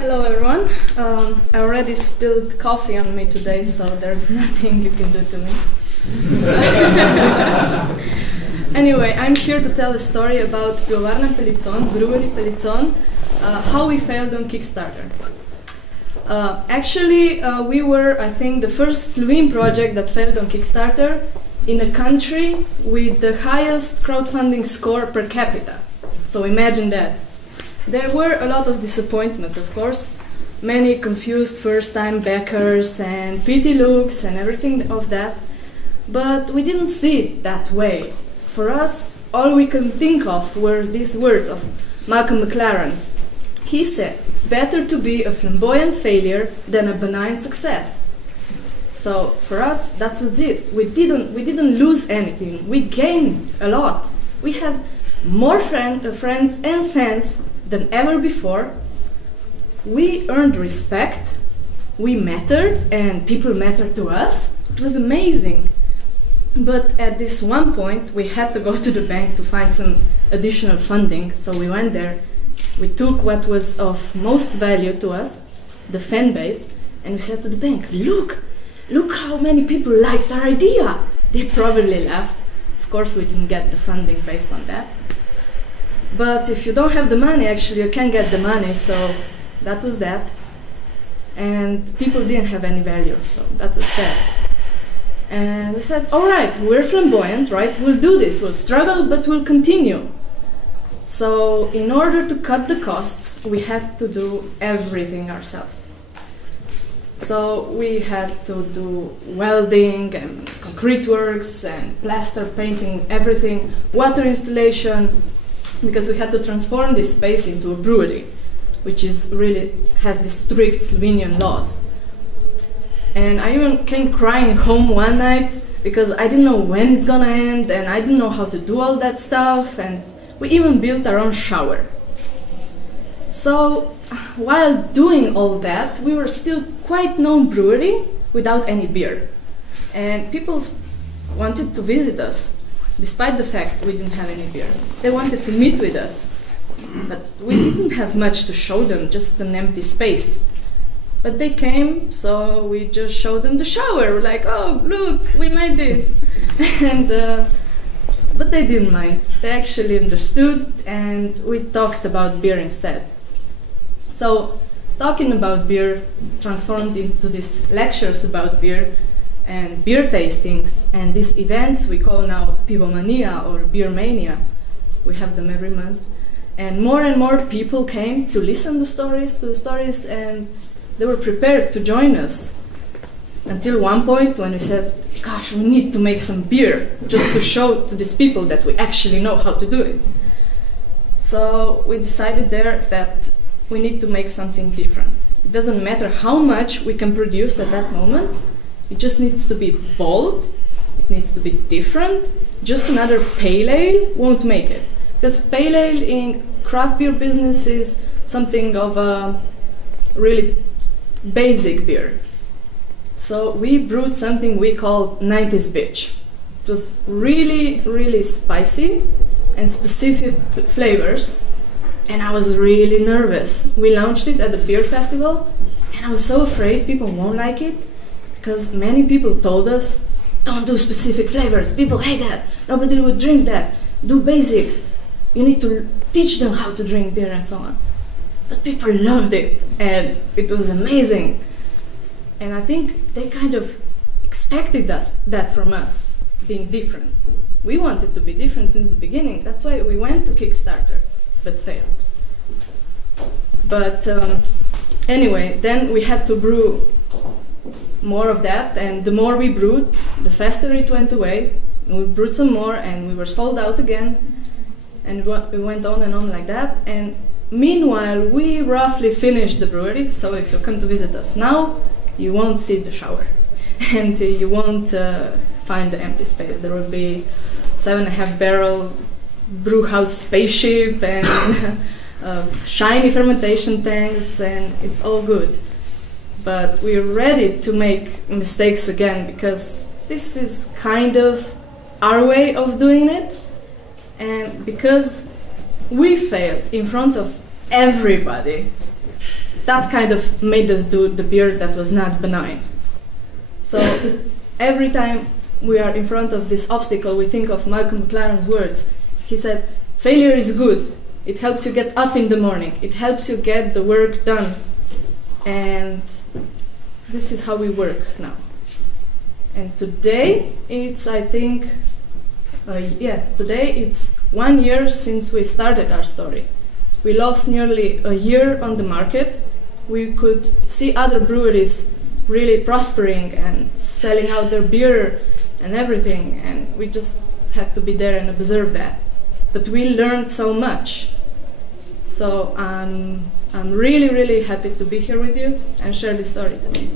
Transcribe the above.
Hello everyone. I already spilled coffee on me today, so there's nothing you can do to me. Anyway, I'm here to tell a story about Brewery Pelicon, how we failed on Kickstarter. We were, I think, the first Slovene project that failed on Kickstarter in a country with the highest crowdfunding score per capita. So imagine that. There were a lot of disappointment, of course. Many confused first-time backers and pity looks and everything of that. But we didn't see it that way. For us, all we could think of were these words of Malcolm McLaren. He said, "It's better to be a flamboyant failure than a benign success." So for us, that was it. We didn't lose anything. We gained a lot. We had more friends and fans than ever before. We earned respect. We mattered, and people mattered to us. It was amazing. But at this one point, we had to go to the bank to find some additional funding. So we went there. We took what was of most value to us, the fan base, and we said to the bank, look how many people liked our idea. They probably laughed. Of course, we didn't get the funding based on that. But if you don't have the money, actually, you can't get the money, so that was that. And people didn't have any value, so that was sad. And we said, all right, we're flamboyant, right? We'll do this, we'll struggle, but we'll continue. So in order to cut the costs, we had to do everything ourselves. So we had to do welding and concrete works and plaster painting, everything, water installation, because we had to transform this space into a brewery, which is really has these strict Slovenian laws. And I even came crying home one night because I didn't know when it's gonna end, and I didn't know how to do all that stuff, and we even built our own shower. So while doing all that, we were still quite known brewery without any beer. And people wanted to visit us, despite the fact we didn't have any beer. They wanted to meet with us, but we didn't have much to show them, just an empty space. But they came, so we just showed them the shower. We're like, oh, look, we made this. But they didn't mind. They actually understood, and we talked about beer instead. So talking about beer transformed into these lectures about beer, and beer tastings, and these events we call now Pivomania or Beer Mania. We have them every month. And more people came to listen to the stories, and they were prepared to join us. Until one point when we said, gosh, we need to make some beer just to show to these people that we actually know how to do it. So we decided there that we need to make something different. It doesn't matter how much we can produce at that moment. It just needs to be bold, it needs to be different. Just another pale ale won't make it. Because pale ale in craft beer business is something of a really basic beer. So we brewed something we called 90s Bitch. It was really, really spicy and specific flavors. And I was really nervous. We launched it at the beer festival, and I was so afraid people won't like it. Because many people told us, don't do specific flavors, people hate that, nobody would drink that, do basic, you need to teach them how to drink beer and so on. But people loved it, and it was amazing. And I think they kind of expected that from us, being different. We wanted to be different since the beginning, that's why we went to Kickstarter, but failed. But anyway, then we had to brew more of that, and the more we brewed, the faster it went away. We brewed some more, and we were sold out again, and we went on and on like that. And meanwhile, we roughly finished the brewery, so if you come to visit us now, you won't see the shower, and you won't find the empty space. There will be 7.5 barrel brew house spaceship and shiny fermentation tanks, and it's all good. But we're ready to make mistakes again, because this is kind of our way of doing it, and because we failed in front of everybody, that kind of made us do the beer that was not benign. So every time we are in front of this obstacle, we think of Malcolm McLaren's words. He said, failure is good. It helps you get up in the morning. It helps you get the work done. And this is how we work now. And today, today it's 1 year since we started our story. We lost nearly a year on the market. We could see other breweries really prospering and selling out their beer and everything, and we just had to be there and observe that. But we learned so much. So I'm really, really happy to be here with you and share this story today.